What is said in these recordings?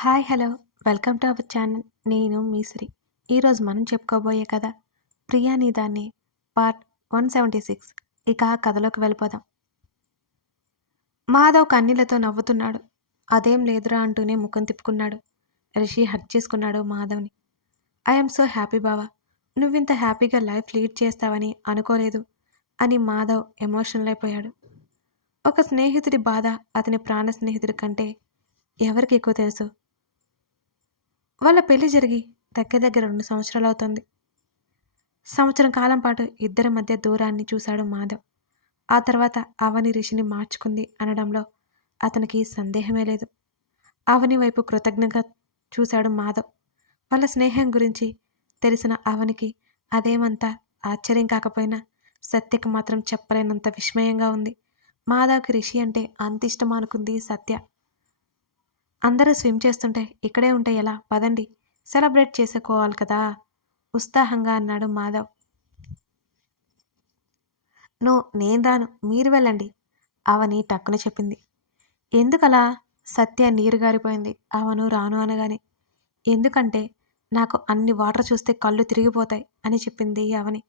Hi hello. Welcome to our channel. నేను మీసిరి ఈరోజు మనం చెప్పుకోబోయే కథ ప్రియా నీదాన్ని పార్ట్ వన్ సెవెంటీ సిక్స్. ఇక ఆ కథలోకి వెళ్ళిపోదాం. మాధవ్ కన్నీళ్ళతో నవ్వుతున్నాడు. అదేం లేదురా అంటూనే ముఖం తిప్పుకున్నాడు. రిషి హక్ చేసుకున్నాడు మాధవ్ని. ఐఎమ్ సో హ్యాపీ బావా. నువ్వింత హ్యాపీగా లైఫ్ లీడ్ చేస్తావని అనుకోలేదు అని మాధవ్ ఎమోషనల్ అయిపోయాడు. ఒక స్నేహితుడి బాధ అతని ప్రాణ స్నేహితుడి కంటే ఎవరికి ఎక్కువ తెలుసు? వాళ్ళ పెళ్ళి జరిగి దగ్గర దగ్గర రెండు సంవత్సరాలు అవుతుంది. సంవత్సరం కాలం పాటు ఇద్దరి మధ్య దూరాన్ని చూశాడు మాధవ్. ఆ తర్వాత అవని రిషిని మార్చుకుంది అనడంలో అతనికి సందేహమే లేదు. అవని వైపు కృతజ్ఞంగా చూశాడు మాధవ్. వాళ్ళ స్నేహం గురించి తెలిసిన అవనికి అదేమంతా ఆశ్చర్యం కాకపోయినా సత్యకి మాత్రం చెప్పలేనంత విస్మయంగా ఉంది. మాధవ్కి రిషి అంటే అంత ఇష్టం అనుకుంది సత్య. అందరూ స్విమ్ చేస్తుంటే ఇక్కడే ఉంటే ఎలా? పదండి. సెలబ్రేట్ చేసుకోవాలి కదా? ఉత్సాహంగా అన్నాడు మాధవ్. నో నేను రాను. మీరు వెళ్ళండి అవని టక్కున చెప్పింది. ఎందుకలా? సత్య నీరు గారిపోయింది అవను రాను అనగానే. ఎందుకంటే నాకు అన్ని వాటర్ చూస్తే కళ్ళు తిరిగిపోతాయి అని చెప్పింది అవని.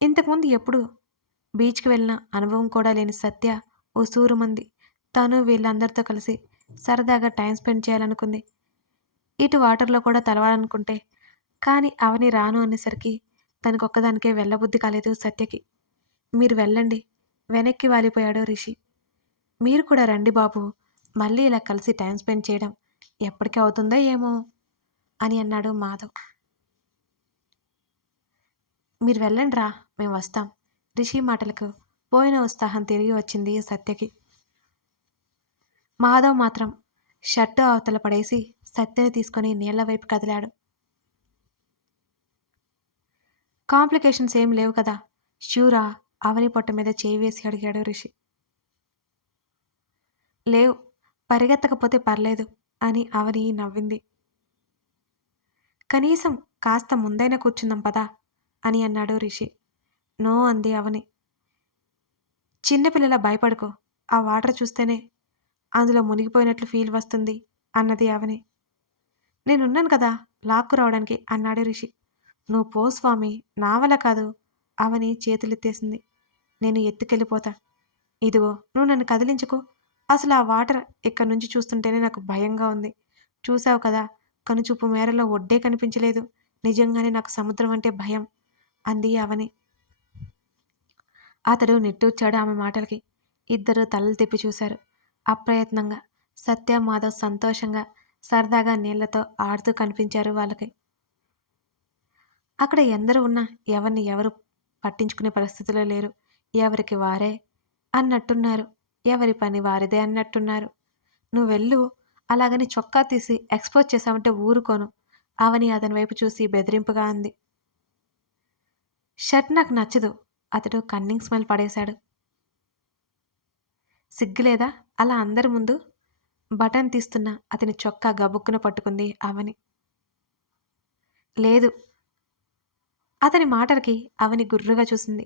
ఇంతకుముందు ఎప్పుడు బీచ్కి వెళ్ళిన అనుభవం కూడా లేని సత్య ఉసూరు మంది తను వీళ్ళందరితో కలిసి సరదాగా టైం స్పెండ్ చేయాలనుకుంది. ఇటు వాటర్లో కూడా తలవాలనుకుంటే కానీ అవని రాను అనేసరికి తనకు ఒక్కదానికే వెళ్ళబుద్ధి కాలేదు సత్యకి. మీరు వెళ్ళండి వెనక్కి వాలిపోయాడు రిషి. మీరు కూడా రండి బాబు మళ్ళీ ఇలా కలిసి టైం స్పెండ్ చేయడం ఎప్పటికీ అవుతుందో ఏమో అని అన్నాడు మాధవ్. మీరు వెళ్ళండి రా మేము వస్తాం. రిషి మాటలకు పోయిన ఉత్సాహం తిరిగి వచ్చింది సత్యకి. మాధవ్ మాత్రం షర్టు అవతల పడేసి సత్యని తీసుకొని నీళ్ళ వైపు కదిలాడు. కాంప్లికేషన్స్ ఏం లేవు కదా? షూరా అవని పొట్ట మీద చేయి వేసి అడిగాడు రిషి. లేవు పరిగెత్తకపోతే పర్లేదు అని అవని నవ్వింది. కనీసం కాస్త ముందైనా కూర్చుందాం పదా అని అన్నాడు రిషి. నో అంది అవని. చిన్నపిల్లల భయపడుకో ఆ వాటర్ చూస్తేనే అందులో మునిగిపోయినట్లు ఫీల్ వస్తుంది అన్నది అవని నేనున్నాను కదా లాక్కు రావడానికి అన్నాడు రిషి. నువ్వు పో స్వామి నా వల్ల కాదు అవని చేతులెత్తేసింది. నేను ఎత్తుకెళ్ళిపోతా. ఇదిగో నువ్వు నన్ను కదిలించుకో. అసలు ఆ వాటర్ ఇక్కడి నుంచి చూస్తుంటేనే నాకు భయంగా ఉంది. చూసావు కదా కనుచూపు మేరలో ఒడ్డే కనిపించలేదు. నిజంగానే నాకు సముద్రం అంటే భయం అంది అవని అతడు నిట్టూర్చాడు ఆమె మాటలకి. ఇద్దరు తలలు తిప్పి చూశారు. అప్రయత్నంగా సత్య మాధవ్ సంతోషంగా సరదాగా నీళ్ళతో ఆడుతూ కనిపించారు వాళ్ళకి. అక్కడ ఎందరు ఉన్నా ఎవరిని ఎవరు పట్టించుకునే పరిస్థితిలో లేరు. ఎవరికి వారే అన్నట్టున్నారు. ఎవరి పని వారిదే అన్నట్టున్నారు. నువ్వు వెళ్ళు అలాగని చొక్కా తీసి ఎక్స్పోజ్ చేశావంటే ఊరుకోను. అవని అతని వైపు చూసి బెదిరింపుగా అంది. షర్ట్ నాకు నచ్చదు. అతడు కన్నింగ్ స్మెల్ పడేశాడు. సిగ్గులేదా? అలా అందరి ముందు బటన్ తీస్తున్న అతని చొక్కా గబుక్కున పట్టుకుంది అవని. లేదు. అతని మాటలకి అవని గుర్రుగా చూసింది.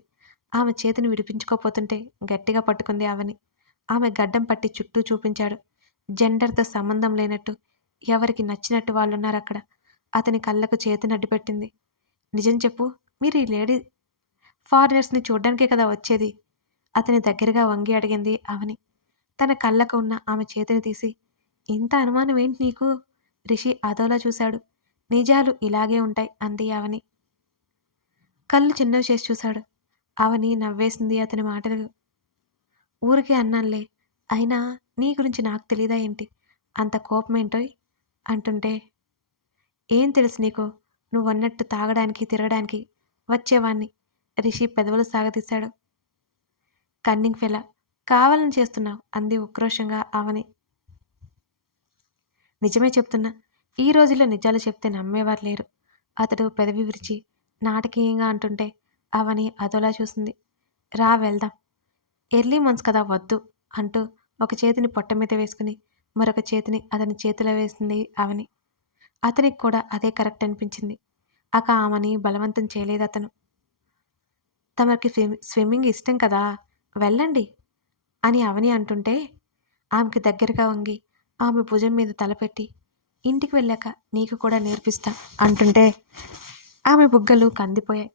ఆమె చేతిని విడిపించుకోపోతుంటే గట్టిగా పట్టుకుంది అవని. ఆమె గడ్డం పట్టి చుట్టూ చూపించాడు. జెండర్తో సంబంధం లేనట్టు ఎవరికి నచ్చినట్టు వాళ్ళున్నారు అక్కడ అతని కళ్ళకు చేతిని అడ్డుపెట్టింది నిజం చెప్పు మీరు ఈ లేడీ ఫారినర్స్ని చూడ్డానికే కదా వచ్చేది? అతని దగ్గరగా వంగి అడిగింది అవని. తన కళ్ళకు ఉన్న ఆమె చేతిని తీసి ఇంత అనుమానం ఏంటి నీకు? రిషి అదోలా చూశాడు. నిజాలు ఇలాగే ఉంటాయి అంది ఆవని. కళ్ళు చిన్నవి చేసి చూశాడు. అవని నవ్వేసింది అతని మాటలు. ఊరికే అన్నానులే అయినా నీ గురించి నాకు తెలీదా ఏంటి? అంత కోపమేంటోయ్? అంటుంటే ఏం తెలుసు నీకు? నువ్వన్నట్టు తాగడానికి తిరగడానికి వచ్చేవాణ్ణి. రిషి పెదవులు సాగతీశాడు. కన్నింగ్ ఫెలా కావాలని చేస్తున్నావు. అంది ఉక్రోషంగా ఆవని నిజమే చెప్తున్నా. ఈ రోజుల్లో నిజాలు చెప్తే నమ్మేవారు లేరు. అతడు పెదవి విరిచి నాటకీయంగా అంటుంటే అవని అదోలా చూసింది. రా వెళ్దాం. ఎర్లీ మంత్స్ కదా వద్దు అంటూ ఒక చేతిని పొట్ట మీద వేసుకుని మరొక చేతిని అతని చేతిలో వేసింది అవని అతనికి కూడా అదే కరెక్ట్ అనిపించింది. అక ఆమెని బలవంతం చేయలేదు అతను. తమకి స్విమ్మింగ్ ఇష్టం కదా. వెళ్ళండి. అని అవని అంటుంటే ఆమెకి దగ్గరగా వంగి ఆమె భుజం మీద తలపెట్టి ఇంటికి వెళ్ళాక నీకు కూడా నేర్పిస్తా అంటుంటే ఆమె బుగ్గలు కందిపోయాయి.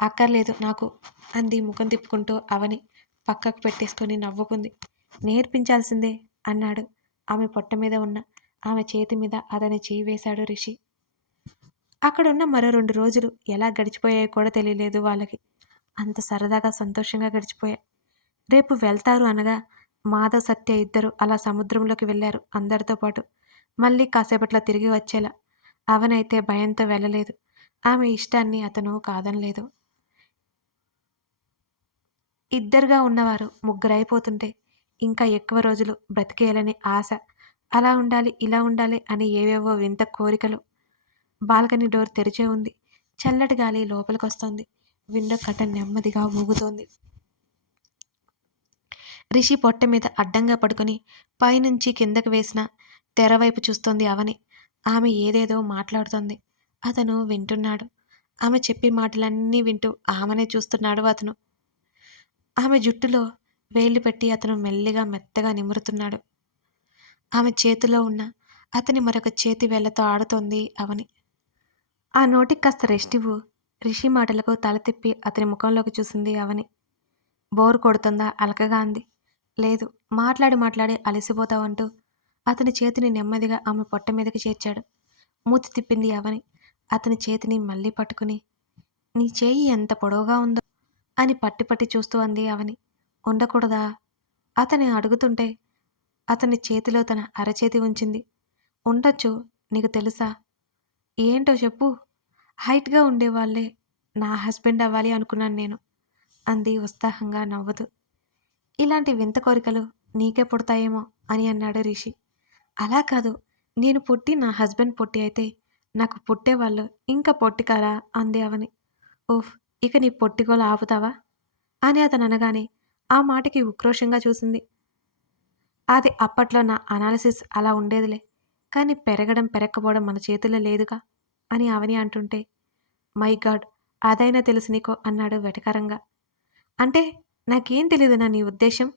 అక్కర్లేదు నాకు అంది ముఖం తిప్పుకుంటూ అవని పక్కకు పెట్టేసుకొని నవ్వుకుంది. నేర్పించాల్సిందే అన్నాడు ఆమె పొట్ట మీద ఉన్న ఆమె చేతి మీద అతని చేయి వేశాడు రిషి. అక్కడున్న మరో రెండు రోజులు ఎలా గడిచిపోయాయో కూడా తెలియలేదు వాళ్ళకి. అంత సరదాగా సంతోషంగా గడిచిపోయాయి. రేపు వెళ్తారు అనగా మాధవ్ సత్య ఇద్దరు అలా సముద్రంలోకి వెళ్ళారు అందరితో పాటు. మళ్ళీ కాసేపట్లో తిరిగి వచ్చేలా. అవనైతే భయంతో వెళ్ళలేదు. ఆమె ఇష్టాన్ని అతను కాదనలేదు. ఇద్దరుగా ఉన్నవారు ముగ్గురైపోతుంటే ఇంకా ఎక్కువ రోజులు బ్రతికేయాలని ఆశ. అలా ఉండాలి ఇలా ఉండాలి అని ఏవేవో వింత కోరికలు. బాల్కనీ డోర్ తెరిచే ఉంది. చల్లటి గాలి లోపలికొస్తోంది. విండో కటన్ నెమ్మదిగా ఊగుతోంది. రిషి పొట్ట మీద అడ్డంగా పడుకుని పైనుంచి కిందకు వేసిన తెరవైపు చూస్తోంది అవని. ఆమె ఏదేదో మాట్లాడుతోంది. అతను వింటున్నాడు. ఆమె చెప్పే మాటలన్నీ వింటూ ఆమెనే చూస్తున్నాడు అతను. ఆమె జుట్టులో వేళ్ళు పెట్టి అతను మెల్లిగా మెత్తగా నిమురుతున్నాడు. ఆమె చేతిలో ఉన్న అతని మరొక చేతి వేళ్ళతో ఆడుతోంది అవని. ఆ నోటికి కాస్త రెస్ట్ ఇవ్వు. రిషి మాటలకు తల తిప్పి అతని ముఖంలోకి చూసింది అవని. బోర్ కొడుతుందా? అలకగా అంది. లేదు మాట్లాడి మాట్లాడి అలసిపోతావంటూ అతని చేతిని నెమ్మదిగా ఆమె పొట్ట మీదకి చేర్చాడు. మూతి తిప్పింది అవని. అతని చేతిని మళ్ళీ పట్టుకుని నీ చేయి ఎంత పొడవుగా ఉందో అని పట్టి పట్టి చూస్తూ అంది అవని. ఉండకూడదా? అతని అడుగుతుంటే అతని చేతిలో తన అరచేతి ఉంచింది. ఉండొచ్చు నీకు తెలుసా? ఏంటో చెప్పు. హైట్గా ఉండేవాళ్ళే నా హస్బెండ్ అవ్వాలి అనుకున్నాను నేను. అంది ఉత్సాహంగా నవ్వుతూ. ఇలాంటి వింత కోరికలు నీకే పుడతాయేమో అని అన్నాడు రిషి. అలా కాదు నేను పుట్టి నా హస్బెండ్ పొట్టి అయితే నాకు పుట్టేవాళ్ళు ఇంకా పొట్టి కారా అంది అవని. ఓఫ్ ఇక నీ పొట్టిగోలు ఆపుతావా? అని అతను అనగానే ఆ మాటకి ఉక్రోషంగా చూసింది. అది అప్పట్లో నా అనాలిసిస్ అలా ఉండేదిలే కానీ పెరగడం పెరగకపోవడం మన చేతుల్లో లేదుగా? అని అవని అంటుంటే మై గాడ్ అదైనా తెలుసు నీకో అన్నాడు వెటకరంగా. అంటే నాకేం తెలియదు నా నీ ఉద్దేశం?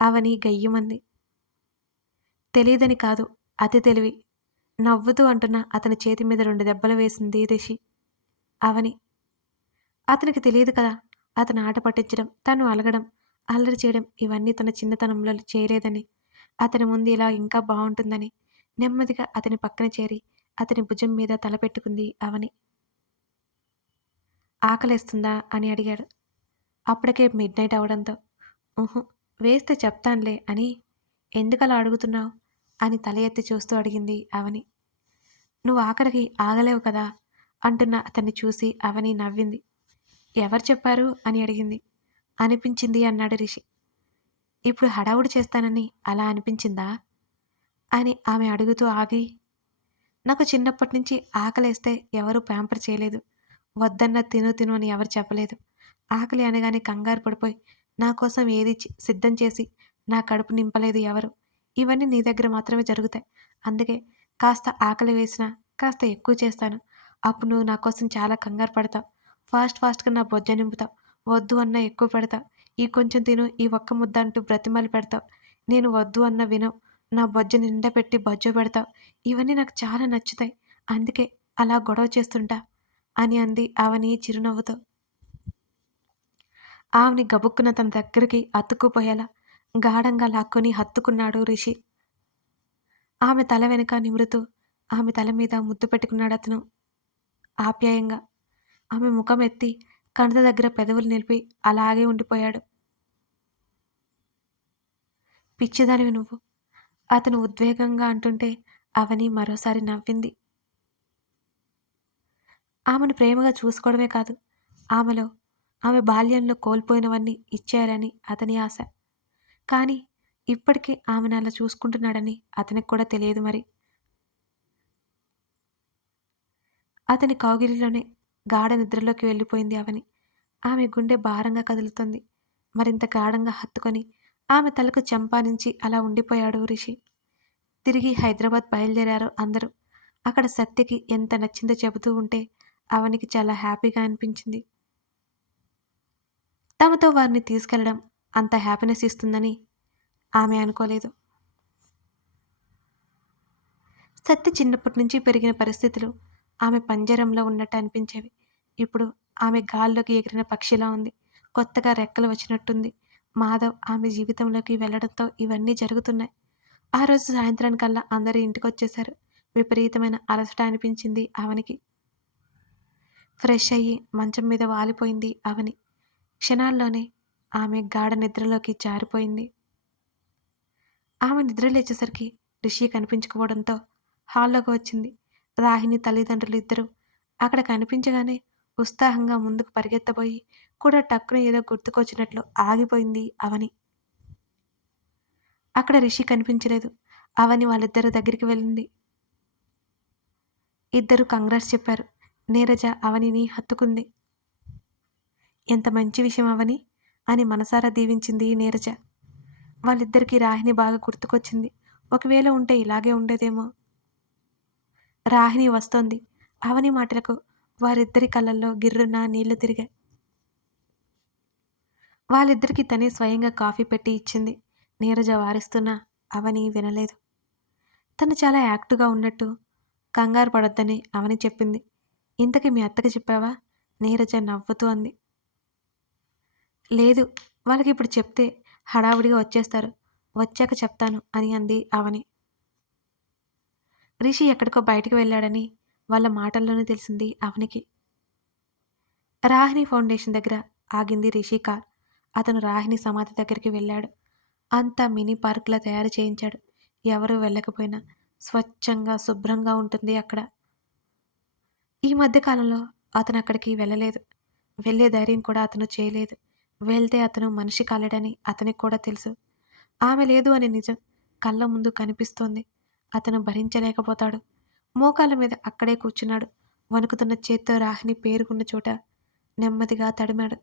అవని గయ్యమంది. తెలియదని కాదు అతి తెలివి. నవ్వుతూ అంటున్న అతని చేతి మీద రెండు దెబ్బలు వేసింది రిషి. అవని అతనికి తెలియదు కదా అతను ఆట పట్టించడం తను అలగడం అల్లరి చేయడం ఇవన్నీ తన చిన్నతనంలో చేయలేదని. అతని ముందు ఇలా ఇంకా బాగుంటుందని నెమ్మదిగా అతని పక్కన చేరి అతని భుజం మీద తలపెట్టుకుంది అవని. ఆకలేస్తుందా? అని అడిగాడు. అప్పటికే మిడ్ నైట్ అవడంతో వేస్తే చెప్తానులే అని ఎందుకలా అడుగుతున్నావు? అని తల ఎత్తి చూస్తూ అడిగింది అవని. నువ్వు ఆఖరికి ఆగలేవు కదా? అంటున్న అతన్ని చూసి అవని నవ్వింది. ఎవరు చెప్పారు? అని అడిగింది. అనిపించింది అన్నాడు రిషి. ఇప్పుడు హడావుడి చేస్తానని అలా అనిపించిందా? అని ఆమె అడుగుతూ ఆగి నాకు చిన్నప్పటి నుంచి ఆకలేస్తే ఎవరు ప్యాంపర్ చేయలేదు. వద్దన్న తిను తిను అని ఎవరు చెప్పలేదు. ఆకలి అనగానే కంగారు పడిపోయి నా కోసం ఏది చి- సిద్ధం చేసి నా కడుపు నింపలేదు ఎవరు? ఇవన్నీ నీ దగ్గర మాత్రమే జరుగుతాయి. అందుకే కాస్త ఆకలి వేసినా కాస్త ఎక్కువ చేస్తాను. అప్పుడు నువ్వు నా కోసం చాలా కంగారు పడతావు. ఫాస్ట్ ఫాస్ట్గా నా బొజ్జ నింపుతావు. వద్దు అన్న ఎక్కువ పెడతావు. ఈ కొంచెం తిను ఈ ఒక్క ముద్ద అంటూ బ్రతిమలు పెడతావు. నేను వద్దు అన్న వినవు నా బొజ్జ నిండా పెట్టి బొజ్జ పెడతావు. ఇవన్నీ నాకు చాలా నచ్చుతాయి. అందుకే అలా గొడవ చేస్తుంటా అని అంది అవని చిరునవ్వుతో. ఆమెని గబుక్కున తన దగ్గరికి అతుక్కుపోయేలా గాఢంగా లాక్కొని హత్తుకున్నాడు రిషి. ఆమె తల వెనుక నిమురుతూ ఆమె తల మీద ముద్దు పెట్టుకున్నాడు అతను. ఆప్యాయంగా ఆమె ముఖం ఎత్తి కణత దగ్గర పెదవులు నిలిపి అలాగే ఉండిపోయాడు. పిచ్చిదానివి నువ్వు. అతను ఉద్వేగంగా అంటుంటే అవని మరోసారి నవ్వింది. ఆమెను ప్రేమగా చూసుకోవడమే కాదు ఆమెలో ఆమె బాల్యంలో కోల్పోయినవన్నీ ఇచ్చారని అతని ఆశ. కానీ ఇప్పటికీ ఆమెను అలా చూసుకుంటున్నాడని అతనికి కూడా తెలియదు మరి. అతని కౌగిలిలోనే గాఢ నిద్రలోకి వెళ్ళిపోయింది అవని. ఆమె గుండె భారంగా కదులుతుంది. మరింత గాఢంగా హత్తుకొని ఆమె తలకు చంపానించి అలా ఉండిపోయాడు రిషి. తిరిగి హైదరాబాద్ బయలుదేరారు అందరూ. అక్కడ సత్యకి ఎంత నచ్చిందో చెబుతూ ఉంటే అవనికి చాలా హ్యాపీగా అనిపించింది. తమతో వారిని తీసుకెళ్ళడం అంత హ్యాపీనెస్ ఇస్తుందని ఆమె అనుకోలేదు. సత్య చిన్నప్పటి నుంచి పెరిగిన పరిస్థితులు ఆమె పంజరంలో ఉన్నట్టు అనిపించేవి. ఇప్పుడు ఆమె గాల్లోకి ఎగిరిన పక్షిలా ఉంది. కొత్తగా రెక్కలు వచ్చినట్టుంది. మాధవ్ ఆమె జీవితంలోకి వెళ్ళడంతో ఇవన్నీ జరుగుతున్నాయి. ఆ రోజు సాయంత్రానికల్లా అందరూ ఇంటికి వచ్చేశారు విపరీతమైన అలసట అనిపించింది అవనికి ఫ్రెష్ అయ్యి మంచం మీద వాలిపోయింది అవని. క్షణాల్లోనే ఆమె గాఢ నిద్రలోకి జారిపోయింది. ఆమె నిద్ర లేచేసరికి రిషి కనిపించకపోవడంతో హాల్లోకి వచ్చింది. రాహిని తల్లిదండ్రులు ఇద్దరు అక్కడ కనిపించగానే ఉత్సాహంగా ముందుకు పరిగెత్తబోయి కూడా టక్కున ఏదో గుర్తుకొచ్చినట్లు ఆగిపోయింది అవని. అక్కడ రిషి కనిపించలేదు. అవని వాళ్ళిద్దరి దగ్గరికి వెళ్ళింది. ఇద్దరు కంగ్రాట్స్ చెప్పారు. నీరజ అవనిని హత్తుకుంది. ఎంత మంచి విషయం అవని? అని మనసారా దీవించింది నీరజ. వాళ్ళిద్దరికీ రాహిని బాగా గుర్తుకొచ్చింది. ఒకవేళ ఉంటే ఇలాగే ఉండేదేమో. రాహిని వస్తోంది. అవని మాటలకు వారిద్దరి కళ్ళల్లో గిర్రున నీళ్ళు తిరిగాయి. వాళ్ళిద్దరికీ తనే స్వయంగా కాఫీ పెట్టి ఇచ్చింది. నీరజ వారిస్తున్నా అవని వినలేదు. తను చాలా యాక్టివ్గా ఉన్నట్టు కంగారు పడొద్దని అవని చెప్పింది. ఇంతకీ మీ అత్తకి చెప్పావా? నీరజ నవ్వుతూ అంది లేదు వాళ్ళకి ఇప్పుడు చెప్తే హడావుడిగా వచ్చేస్తారు. వచ్చాక చెప్తాను అని అంది అవని రిషి ఎక్కడికో బయటికి వెళ్ళాడని వాళ్ళ మాటల్లోనే తెలిసింది అవనికి రాహిణి ఫౌండేషన్ దగ్గర ఆగింది రిషి కార్. అతను రాహిణి సమాధి దగ్గరికి వెళ్ళాడు. అంతా మినీ పార్క్లా తయారు చేయించాడు. ఎవరు వెళ్ళకపోయినా స్వచ్ఛంగా శుభ్రంగా ఉంటుంది అక్కడ. ఈ మధ్యకాలంలో అతను అక్కడికి వెళ్ళలేదు. వెళ్ళే ధైర్యం కూడా అతను చేయలేదు. వెళ్తే అతను మనిషి కాలేడని అతనికి కూడా తెలుసు. ఆమె లేదు అని నిజం కళ్ళ ముందు కనిపిస్తోంది. అతను భరించలేకపోతాడు. మోకాల మీద అక్కడే కూర్చున్నాడు. వణుకుతున్న చేత్తో రాహిని పేరుకున్న చోట నెమ్మదిగా తడిమాడు.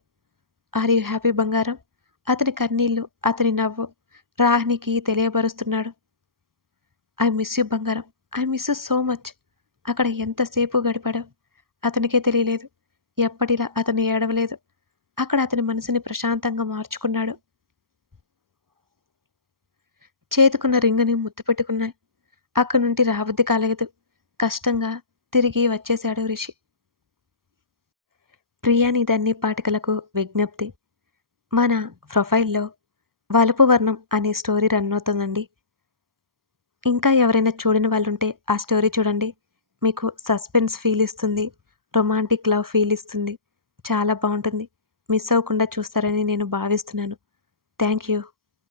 ఆర్ యు హ్యాపీ బంగారం? అతని కన్నీళ్ళు అతని నవ్వు రాహినికి తెలియబరుస్తున్నాడు ఐ మిస్ యూ బంగారం. I miss you so much. అక్కడ ఎంతసేపు గడిపాడో అతనికే తెలియలేదు. ఎప్పటిలా అతను ఏడవలేదు. అక్కడ అతని మనసుని ప్రశాంతంగా మార్చుకున్నాడు. చేతుకున్న రింగుని ముత్తు పెట్టుకున్నాయి. అక్కడి నుండి రాబుద్ది కాలేదు. కష్టంగా తిరిగి వచ్చేశాడు రిషి. ప్రియాని దాన్ని పాటికలకు విజ్ఞప్తి. మన ప్రొఫైల్లో వలుపు వర్ణం అనే స్టోరీ రన్ అవుతుందండి. ఇంకా ఎవరైనా చూడని వాళ్ళు ఉంటే ఆ స్టోరీ చూడండి. మీకు సస్పెన్స్ ఫీల్ ఇస్తుంది. రొమాంటిక్ లవ్ ఫీల్ ఇస్తుంది. చాలా బాగుంటుంది. మిస్ అవ్వకుండా చూస్తారని నేను భావిస్తున్నాను. Thank you.